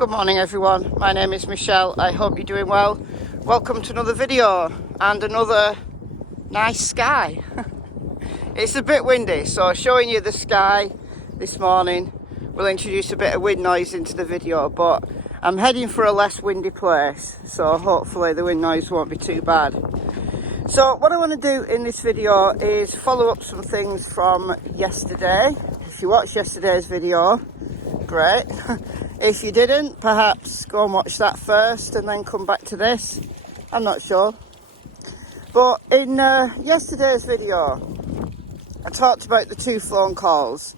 Good morning everyone, my name is Michelle. I hope you're doing well. Welcome to another video and another nice sky. It's a bit windy, so showing you the sky this morning will introduce a bit of wind noise into the video, but I'm heading for a less windy place, so hopefully the wind noise won't be too bad. So what I want to do in this video is follow up some things from yesterday. If you watched yesterday's video, great. If you didn't, perhaps go and watch that first and then come back to this. I'm not sure. But in yesterday's video, I talked about the 2 phone calls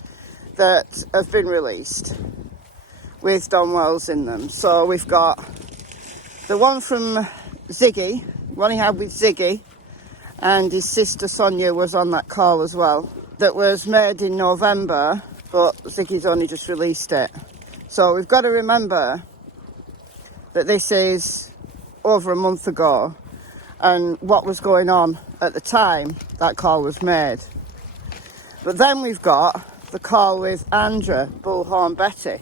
that have been released with Don Wells in them. So we've got the one from Ziggy, one he had with Ziggy, and his sister Sonia was on that call as well. That was made in November, but Ziggy's only just released it. So we've got to remember that this is over a month ago and what was going on at the time that call was made. But then we've got the call with Andra Bullhorn Betty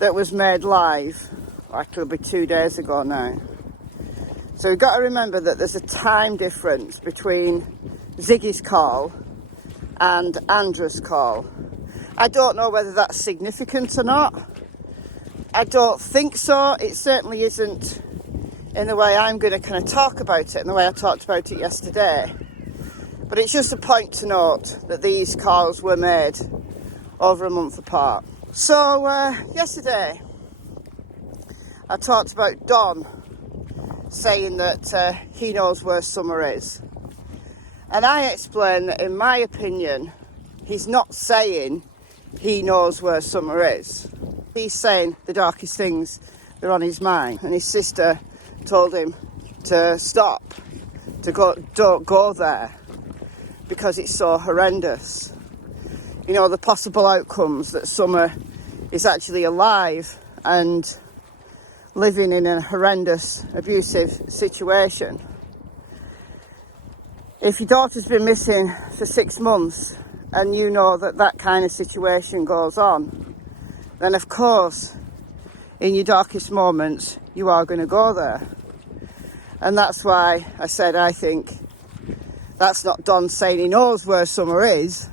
that was made live, like it'll be 2 days ago now. So we've got to remember that there's a time difference between Ziggy's call and Andra's call. I don't know whether that's significant or not. I don't think so. It certainly isn't in the way I'm going to kind of talk about it, in the way I talked about it yesterday. But it's just a point to note that these calls were made over a month apart. So yesterday I talked about Don saying that he knows where Summer is. And I explained that in my opinion, he's not saying he knows where Summer is. He's saying the darkest things that are on his mind. And his sister told him to stop, don't go there, because it's so horrendous. You know, the possible outcomes that Summer is actually alive and living in a horrendous, abusive situation. If your daughter's been missing for 6 months, and you know that that kind of situation goes on, then of course, in your darkest moments, you are going to go there. And that's why I said I think that's not Don saying he knows where Summer is.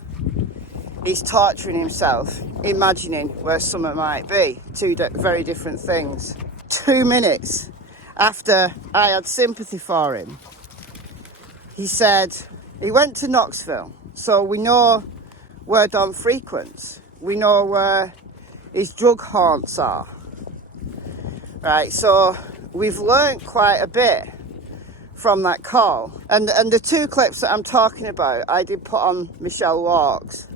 He's torturing himself, imagining where Summer might be. 2 very different things. 2 minutes after I had sympathy for him, he said he went to Knoxville. So we know where Don frequents. We know where his drug haunts are. Right, so we've learnt quite a bit from that call. And the 2 clips that I'm talking about, I did put on Michelle Walks.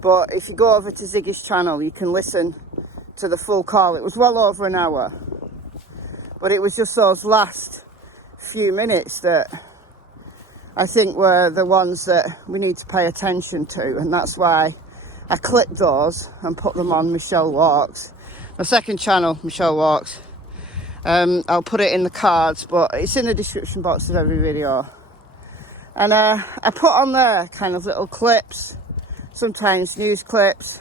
But if you go over to Ziggy's channel, you can listen to the full call. It was well over an hour. But it was just those last few minutes that I think were the ones that we need to pay attention to, and that's why I clipped those and put them on Michelle Walks. My second channel, Michelle Walks. I'll put it in the cards, but it's in the description box of every video. And I put on there kind of little clips, sometimes news clips,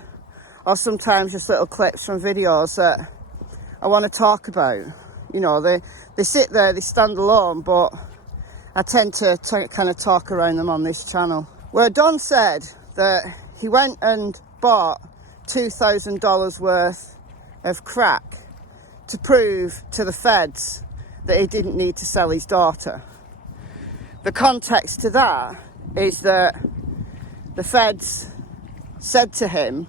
or sometimes just little clips from videos that I want to talk about. You know, they sit there, they stand alone, but I tend to kind of talk around them on this channel. Where Don said that he went and bought $2,000 worth of crack to prove to the feds that he didn't need to sell his daughter. The context to that is that the feds said to him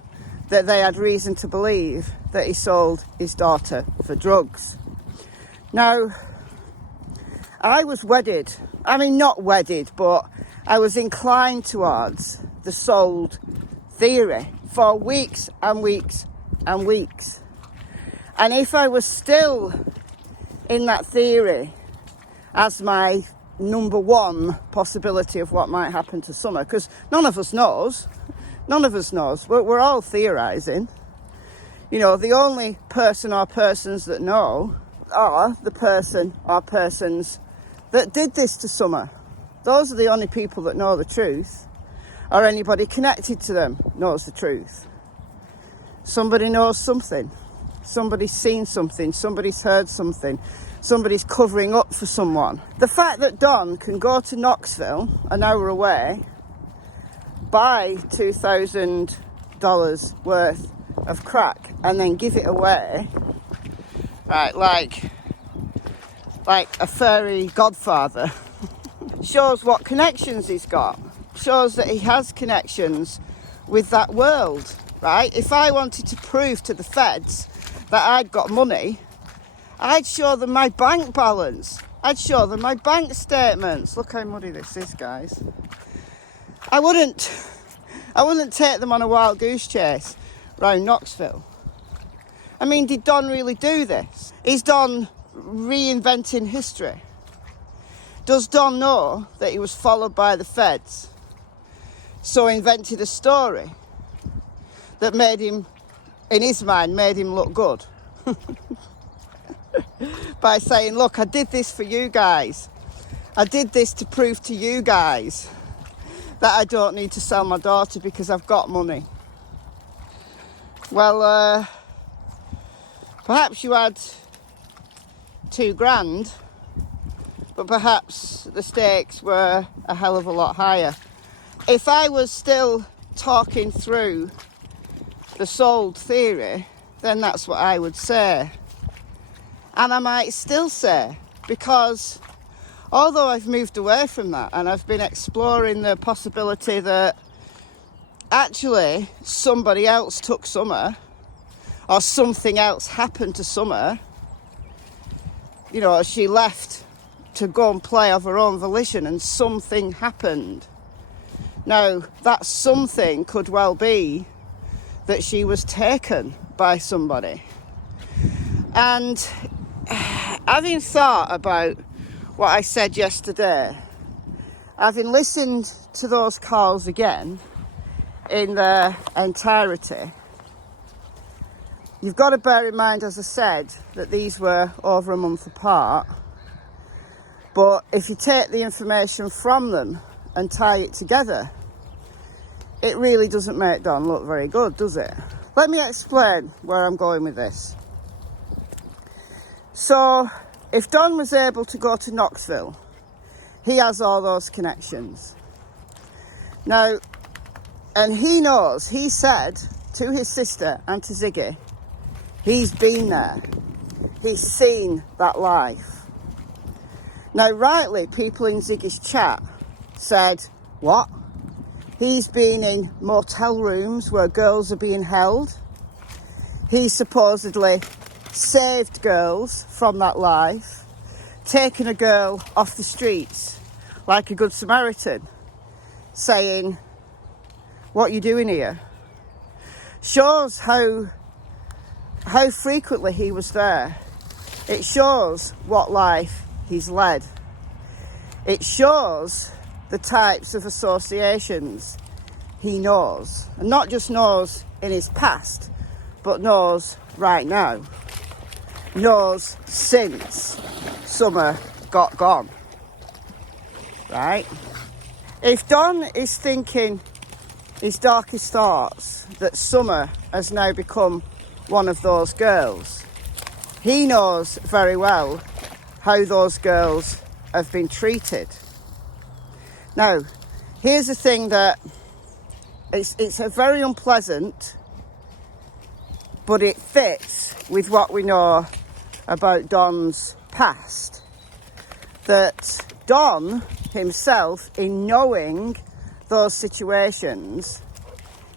that they had reason to believe that he sold his daughter for drugs. Now, I was wedded. I mean, not wedded, but I was inclined towards the sold theory for weeks and weeks and weeks. And if I was still in that theory as my number 1 possibility of what might happen to Summer, because none of us knows. None of us knows. We're all theorising. You know, the only person or persons that know are the person or persons that did this to Summer. Those are the only people that know the truth, or anybody connected to them knows the truth. Somebody knows something. Somebody's seen something, somebody's heard something, somebody's covering up for someone. The fact that Don can go to Knoxville, an hour away, buy $2,000 worth of crack and then give it away, right, like a fairy godfather, shows what connections he's got, shows that he has connections with that world, right? If I wanted to prove to the feds that I'd got money, I'd show them my bank balance, I'd show them my bank statements. Look how muddy this is, guys. I wouldn't take them on a wild goose chase round Knoxville. I mean, did Don really do this? Is Don reinventing history? Does Don know that he was followed by the feds, so invented a story that made him, in his mind, made him look good? By saying, look, I did this for you guys. I did this to prove to you guys that I don't need to sell my daughter because I've got money. Well, perhaps you had $2,000, but perhaps the stakes were a hell of a lot higher. If I was still talking through the sold theory, then that's what I would say. And I might still say, because although I've moved away from that and I've been exploring the possibility that actually somebody else took Summer, or something else happened to Summer, you know, she left to go and play of her own volition and something happened. Now, that something could well be that she was taken by somebody. And having thought about what I said yesterday, having listened to those calls again in their entirety, you've got to bear in mind, as I said, that these were over a month apart. But if you take the information from them and tie it together, it really doesn't make Don look very good, does it? Let me explain where I'm going with this. So, if Don was able to go to Knoxville, he has all those connections. Now, and he knows, he said to his sister and to Ziggy, he's been there. He's seen that life. Now, rightly, people in Ziggy's chat said, what? He's been in motel rooms where girls are being held. He supposedly saved girls from that life, taken a girl off the streets like a good Samaritan, saying, what are you doing here? Shows how frequently he was there. It shows what life he's led. It shows the types of associations he knows, and not just knows in his past, but knows right now, knows since Summer got gone, right? If Don is thinking his darkest thoughts that Summer has now become one of those girls, he knows very well how those girls have been treated. Now, here's the thing that it's a very unpleasant, but it fits with what we know about Don's past. That Don himself, in knowing those situations,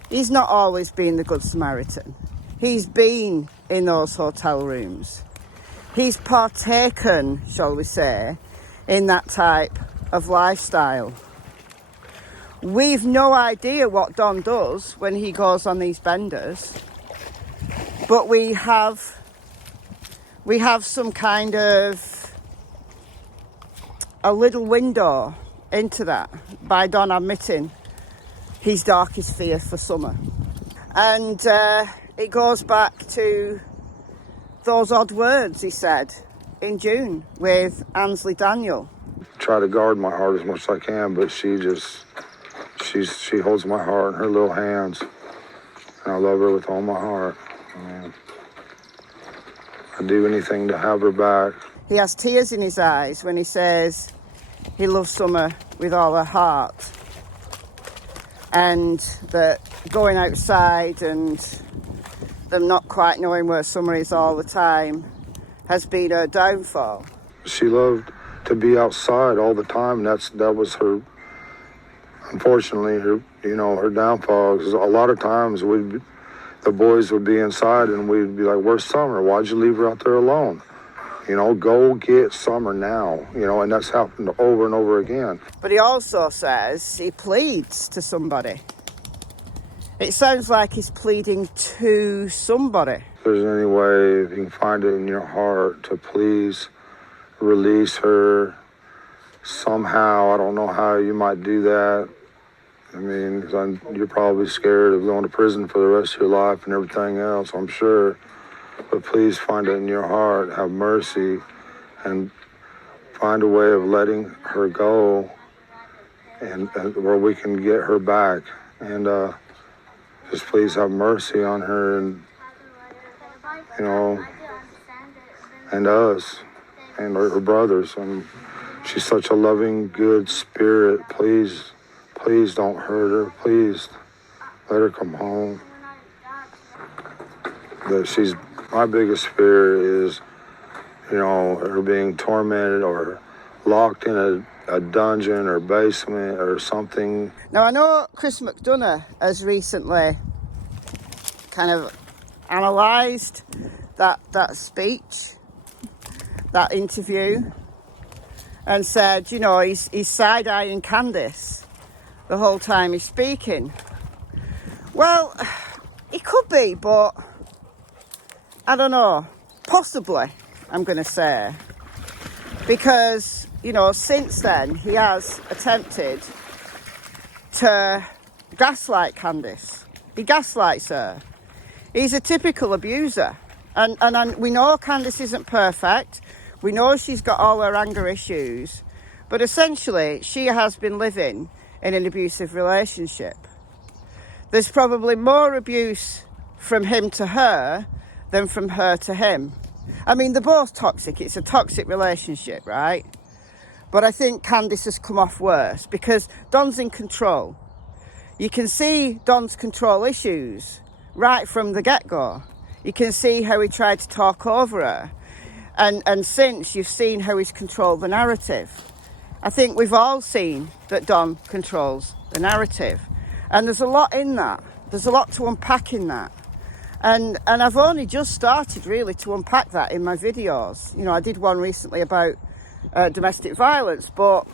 he's not always been the Good Samaritan. He's been in those hotel rooms. He's partaken, shall we say, in that type of lifestyle. We've no idea what Don does when he goes on these benders, but we have some kind of a little window into that by Don admitting his darkest fear for Summer. And it goes back to those odd words he said in June with Ansley Daniel. Try to guard my heart as much as I can, but she holds my heart in her little hands, and I love her with all my heart. I'd do anything to have her back. He has tears in his eyes when he says he loves Summer with all her heart, and that going outside and them not quite knowing where Summer is all the time has been her downfall. She loved to be outside all the time. That was her, unfortunately, her downfall. 'Cause a lot of times the boys would be inside and we'd be like, "Where's Summer? Why'd you leave her out there alone? Go get Summer now." And that's happened over and over again. But he also says he pleads to somebody. It sounds like he's pleading to somebody. If there's any way, if you can find it in your heart to please release her somehow. I don't know how you might do that. I mean, 'cause you're probably scared of going to prison for the rest of your life and everything else, I'm sure. But please find it in your heart, have mercy, and find a way of letting her go, and where we can get her back. And just please have mercy on her, and and us, and her brothers. And she's such a loving, good spirit. Please don't hurt her. Please let her come home. My biggest fear is, her being tormented or locked in a dungeon or basement or something. Now, I know Chris McDonough has recently kind of analysed that speech, that interview, and said, he's side-eyeing Candice the whole time he's speaking. Well, it could be, but I don't know. Possibly, I'm going to say. Because, since then, he has attempted to gaslight Candice. He gaslights her. He's a typical abuser. And we know Candice isn't perfect. We know she's got all her anger issues. But essentially, she has been living in an abusive relationship. There's probably more abuse from him to her than from her to him. I mean, they're both toxic. It's a toxic relationship, right? But I think Candice has come off worse because Don's in control. You can see Don's control issues right from the get-go. You can see how he tried to talk over her. And since you've seen how he's controlled the narrative. I think we've all seen that Don controls the narrative. And there's a lot in that. There's a lot to unpack in that. And I've only just started really to unpack that in my videos. I did one recently about domestic violence, but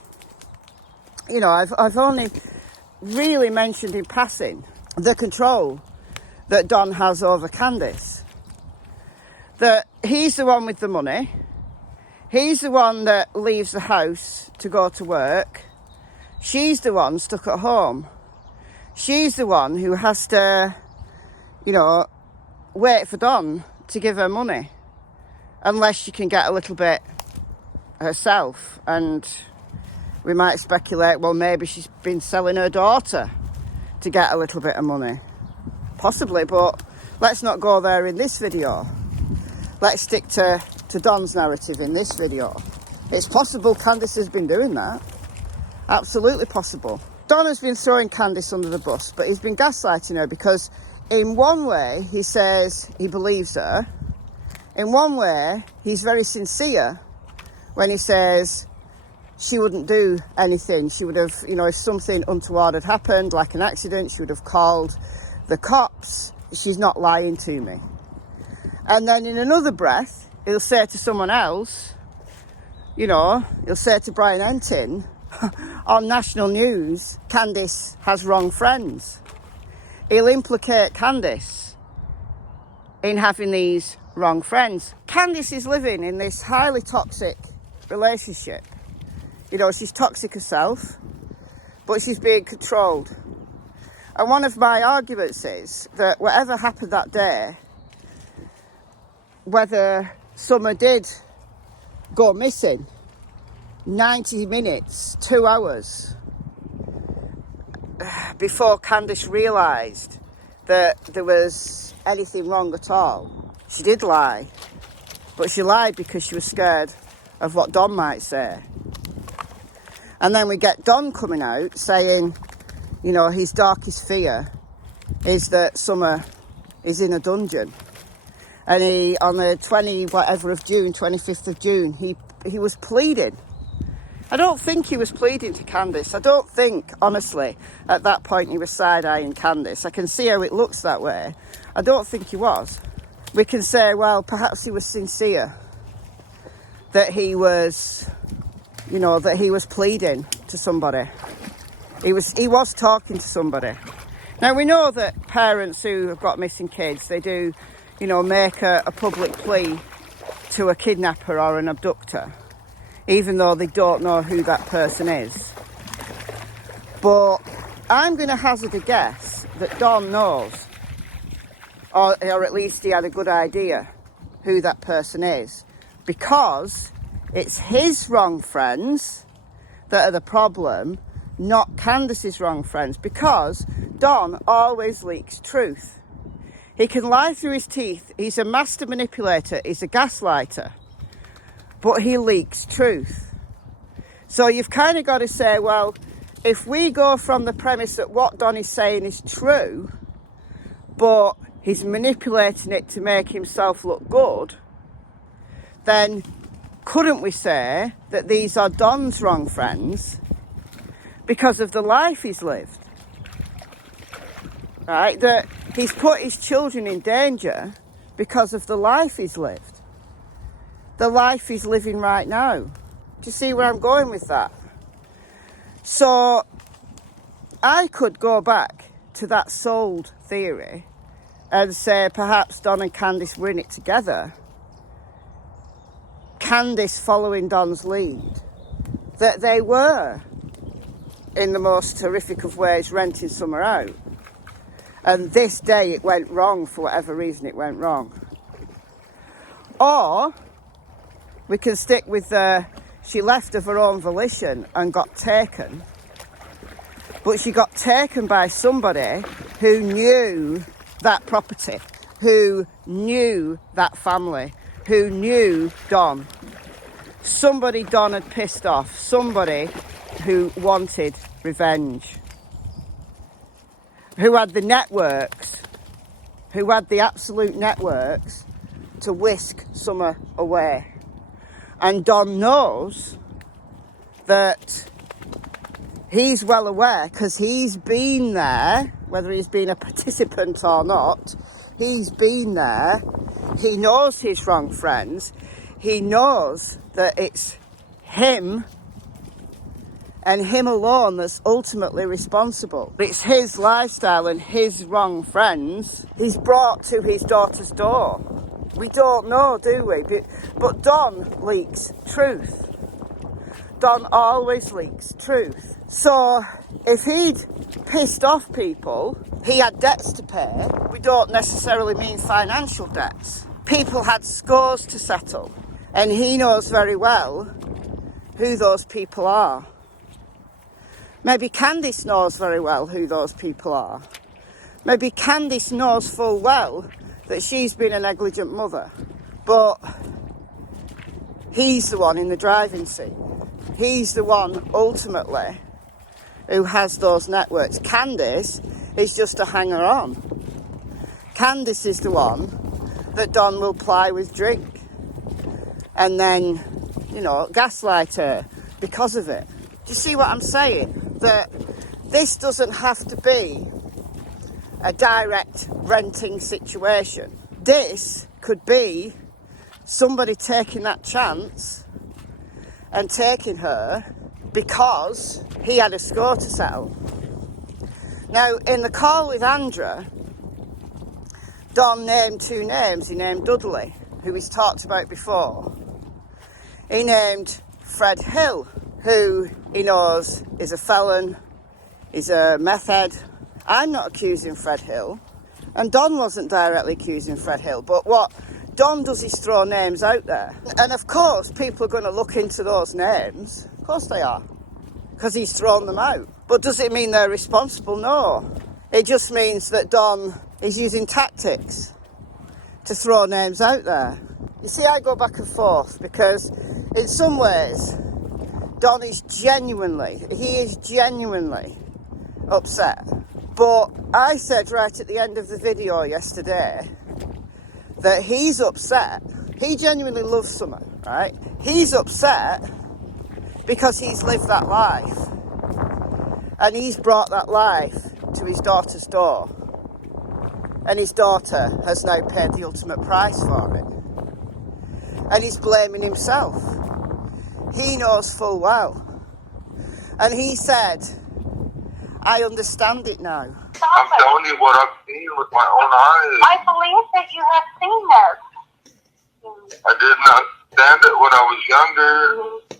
I've only really mentioned in passing the control that Don has over Candice. That he's the one with the money. He's the one that leaves the house to go to work. She's the one stuck at home. She's the one who has to, wait for Don to give her money. Unless she can get a little bit herself. And we might speculate, well, maybe she's been selling her daughter to get a little bit of money. Possibly, but let's not go there in this video. Let's stick to Don's narrative in this video. It's possible Candice has been doing that. Absolutely possible. Don has been throwing Candice under the bus, but he's been gaslighting her because in one way he says he believes her. In one way he's very sincere when he says she wouldn't do anything. She would have, if something untoward had happened, like an accident, she would have called the cops. She's not lying to me. And then in another breath, he'll say to someone else, he'll say to Brian Entin on national news, Candice has wrong friends. He'll implicate Candice in having these wrong friends. Candice is living in this highly toxic relationship. She's toxic herself, but she's being controlled. And one of my arguments is that whatever happened that day, whether Summer did go missing 90 minutes, 2 hours before Candice realised that there was anything wrong at all, she did lie. But she lied because she was scared of what Don might say. And then we get Don coming out saying, you know, his darkest fear is that Summer is in a dungeon. And he, on the 25th of June, he was pleading. I don't think he was pleading to Candice. I don't think, honestly, at that point he was side-eyeing Candice. I can see how it looks that way. I don't think he was. We can say, well, perhaps he was sincere. That he was, you know, that he was pleading to somebody. He was talking to somebody. Now, we know that parents who have got missing kids, they do, you know, make a public plea to a kidnapper or an abductor, even though they don't know who that person is. But I'm going to hazard a guess that Don knows, or at least he had a good idea who that person is, because it's his wrong friends that are the problem, not Candice's wrong friends, because Don always leaks truth. He can lie through his teeth. He's a master manipulator. He's a gaslighter. But he leaks truth. So you've kind of got to say, well, if we go from the premise that what Don is saying is true, but he's manipulating it to make himself look good, then couldn't we say that these are Don's wrong friends because of the life he's lived? Right? That he's put his children in danger because of the life he's lived. The life he's living right now. Do you see where I'm going with that? So I could go back to that sold theory and say perhaps Don and Candice were in it together. Candice following Don's lead. That they were, in the most horrific of ways, renting Summer out. And this day it went wrong for whatever reason it went wrong. Or we can stick with she left of her own volition and got taken. But she got taken by somebody who knew that property, who knew that family, who knew Don. Somebody Don had pissed off, somebody who wanted revenge. Who had the networks, who had the absolute networks to whisk Summer away. And Don knows that he's well aware, because he's been there, whether he's been a participant or not, he's been there. He knows his wrong friends. He knows that it's him and him alone that's ultimately responsible. It's his lifestyle and his wrong friends he's brought to his daughter's door. We don't know, do we? But Don leaks truth. Don always leaks truth. So if he'd pissed off people, he had debts to pay. We don't necessarily mean financial debts. People had scores to settle. And he knows very well who those people are. Maybe Candice knows very well who those people are. Maybe Candice knows full well that she's been a negligent mother. But he's the one in the driving seat. He's the one, ultimately, who has those networks. Candice is just a hanger-on. Candice is the one that Don will ply with drink. And then, you know, gaslight her because of it. Do you see what I'm saying? That this doesn't have to be a direct renting situation. This could be somebody taking that chance and taking her because he had a score to settle. Now, in the call with Andra, Don named two names. He named Dudley, who he's talked about before. He named Fred Hill, who he knows is a felon, is a meth head. I'm not accusing Fred Hill, and Don wasn't directly accusing Fred Hill, but what Don does is throw names out there. And of course, people are going to look into those names. Of course they are, because he's thrown them out. But does it mean they're responsible? No. It just means that Don is using tactics to throw names out there. You see, I go back and forth because in some ways, Don is genuinely upset. But I said right at the end of the video yesterday that he's upset. He genuinely loves Summer, right? He's upset because he's lived that life. And he's brought that life to his daughter's door. And his daughter has now paid the ultimate price for it. And he's blaming himself. He knows full well. And he said, I understand it now. I'm telling you what I've seen with my own eyes. I believe that you have seen this. I didn't understand it when I was younger.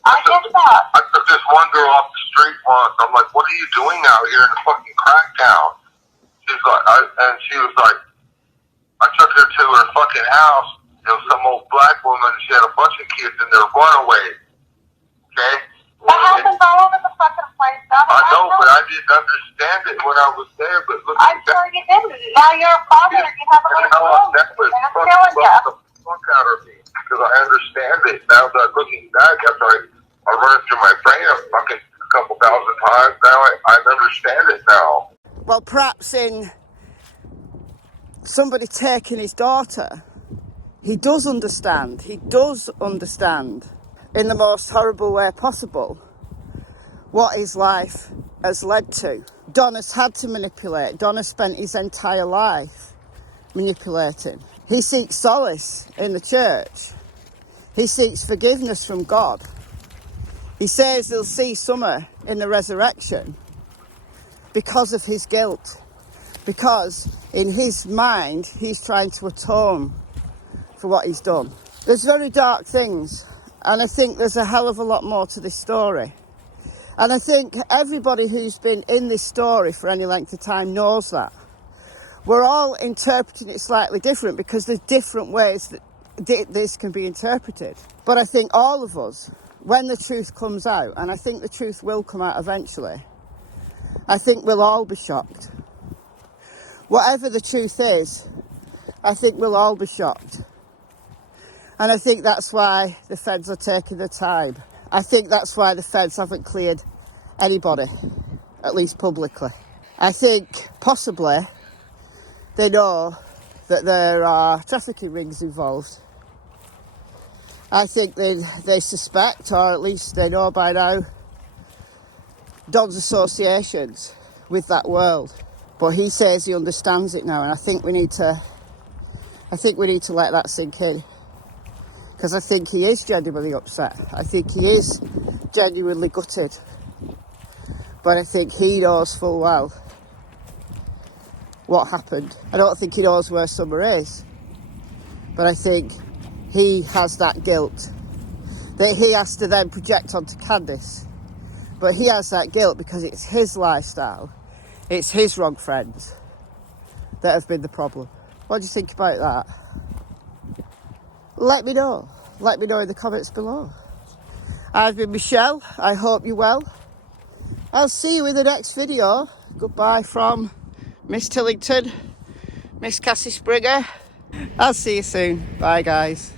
I get that. I took this one girl off the street once. I'm like, what are you doing out here in the fucking crack town? She's like, and she was like, I took her to her fucking house. It was some old black woman. She had a bunch of kids in there runaways. Okay? That happens all over the fucking place. I know, but I didn't understand it when I was there. But look, I'm sure you didn't. Now you're a father. You have a little girl. That was And I'm telling you. the fuck out of me because I understand it now. That looking back after I run it through my brain a couple thousand times. Now I understand it now. Well, perhaps in somebody taking his daughter, he does understand. He does understand in the most horrible way possible what his life has led to. Don has had to manipulate. Don has spent his entire life manipulating. He seeks solace in the church. He seeks forgiveness from God. He says he'll see Summer in the resurrection because of his guilt. Because in his mind, he's trying to atone for what he's done. There's very dark things, and I think there's a hell of a lot more to this story. And I think everybody who's been in this story for any length of time knows that. We're all interpreting it slightly different because there's different ways that this can be interpreted. But I think all of us, when the truth comes out, and I think the truth will come out eventually, I think we'll all be shocked. Whatever the truth is, I think we'll all be shocked. And I think that's why the feds are taking the time. I think that's why the feds haven't cleared anybody, at least publicly. I think possibly they know that there are trafficking rings involved. I think they suspect, or at least they know by now, Don's associations with that world. But he says he understands it now, and I think we need to let that sink in. Because I think he is genuinely upset. I think he is genuinely gutted. But I think he knows full well what happened. I don't think he knows where Summer is. But I think he has that guilt that he has to then project onto Candice. But he has that guilt because it's his lifestyle. It's his wrong friends that have been the problem. What do you think about that? Let me know. Let me know in the comments below. I've been Michelle. I hope you're well. I'll see you in the next video. Goodbye from Miss Tillington, Miss Cassie Springer. I'll see you soon. Bye, guys.